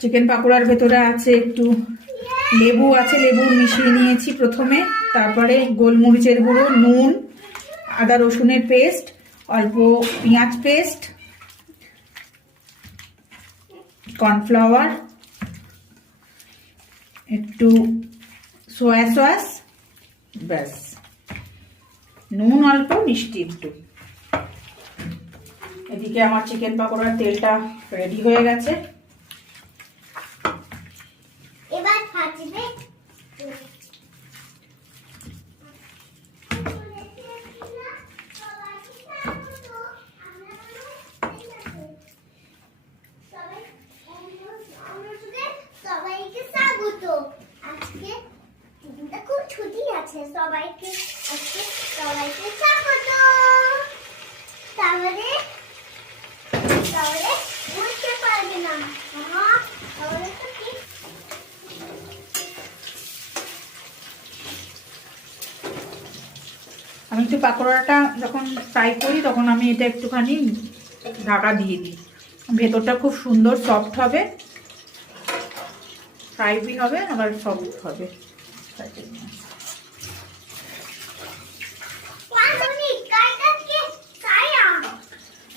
Chicken পাকোড়ার ভেতরে আছে একটু লেবু আছে, লেবু মিশিয়ে নিয়েছি প্রথমে, তারপরে গোলমরিচের গুঁড়ো, নুন, আদা রসুনের পেস্ট, অল্প পেঁয়াজ পেস্ট, কর্নফ্লাওয়ার, একটু সোয়া সস, ব্যাস। নুন অল্প, মিষ্টি একটু। এদিকে আমার চিকেন পাকোড়ার তেলটা রেডি হয়ে গেছে। এবার ভাজবে। সবাইকে স্বাগত। আজকে খুব ছুটি আছে, সবাইকে আজকে সবাইকে স্বাগত। তাহলে বুঝতে পারবে না তাহলে তো কি। আমি একটু পাকোড়াটা যখন ফ্রাই করি তখন আমি এটা একটুখানি ঢাকা দিয়ে দিই। ভেতরটা খুব সুন্দর সফট হবে, ফ্রাই হবে, আবার সফট হবে।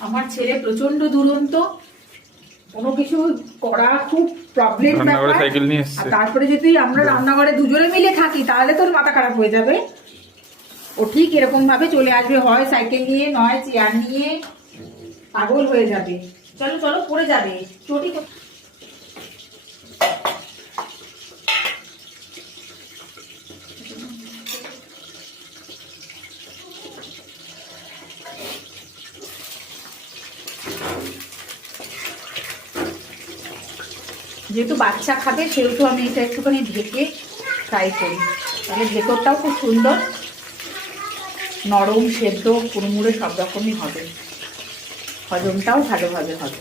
আমার ছেলে প্রচন্ড দুরন্ত, কোনো কিছু করা খুব প্রবলেম ব্যাপার। আর তারপরে যদি আমরা রান্নাঘরে দুজনে মিলে থাকি তাহলে তোর মাথা খারাপ হয়ে যাবে। ও ঠিক এরকম ভাবে চলে আসবে, হয় সাইকেল নিয়ে নয় চেয়ার নিয়ে, পাগল হয়ে যাবে। চলো চলো, পড়ে যাবে চটি। যেহেতু বাচ্চা খাবে সেহেতু আমি এটা একটুখানি ঢেকে ফ্রাই করি, তাহলে ভেতরটাও খুব সুন্দর নরম, সেদ্ধ, কুড়মুড়ে সব রকমই হবে, হজমটাও ভালোভাবে হবে।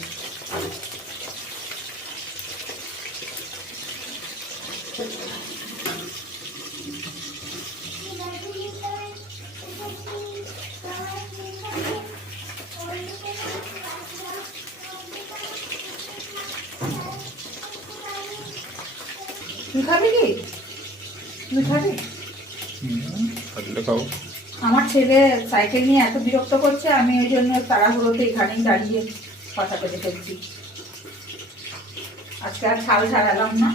তুই খাবি কি? তুই খাবি? খাও। আমার ছেলে সাইকেল নিয়ে এত বিরক্ত করছে, আমি ওই জন্য তাড়াহুড়োতে এখানেই দাঁড়িয়ে কথা পেতে ফেলছি। আজকে আর ছাল ছাড়ালাম না।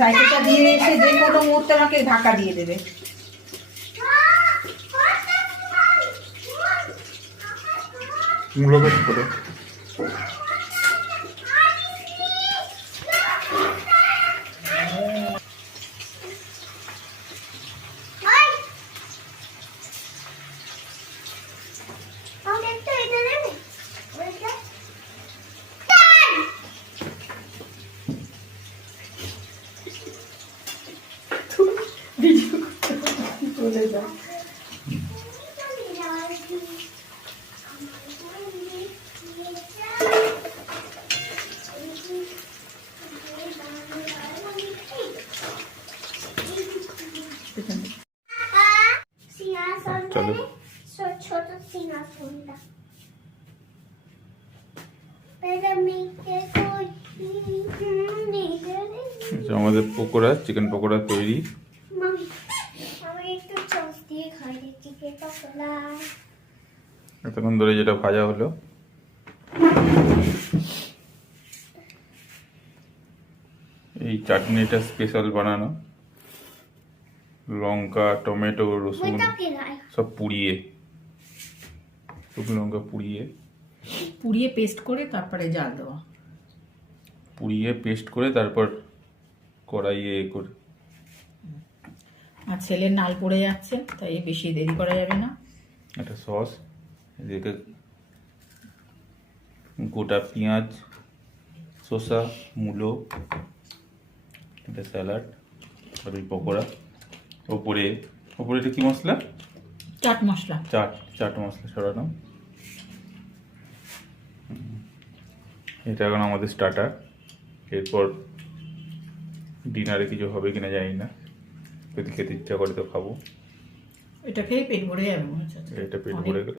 সাইকেলটা দিয়ে এসে যে কোনো মুহূর্তে আমাকে ধাক্কা দিয়ে দেবে। চলে যা। চলো ছোট সিংহাসনটা আমাদের পকোড়া, চিকেন পকোড়া তৈরি। এতক্ষণ ধরে যেটা ভাজা হলো, এই চাটনিটা স্পেশাল বানানো, লঙ্কা, টমেটো, রসুন সব পুড়িয়ে, শুকনো লঙ্কা পুড়িয়ে পেস্ট করে তারপরে জাল দেওয়া, পুড়িয়ে পেস্ট করে তারপর কড়াইয়ে করে। আর ছেলের নাল পড়ে যাচ্ছে, তাই বেশি দেরি করা যাবে না। একটা সস, এদিকে গোটা পেঁয়াজ, শসা, মূলো, একটা স্যালাড, আর ওই পকোড়া। ওপরে এটা কি মশলা? চাট মশলা, চাট মশলা ছড়ানো। এটা এখন আমাদের স্টার্টার। এরপর ডিনারে কিছু হবে কিনা জানি না, যদি খেতে ইচ্ছা করে তো খাবো। এটা খেয়ে পেট ভরে যাবে। এটা পেট ভরে গেলে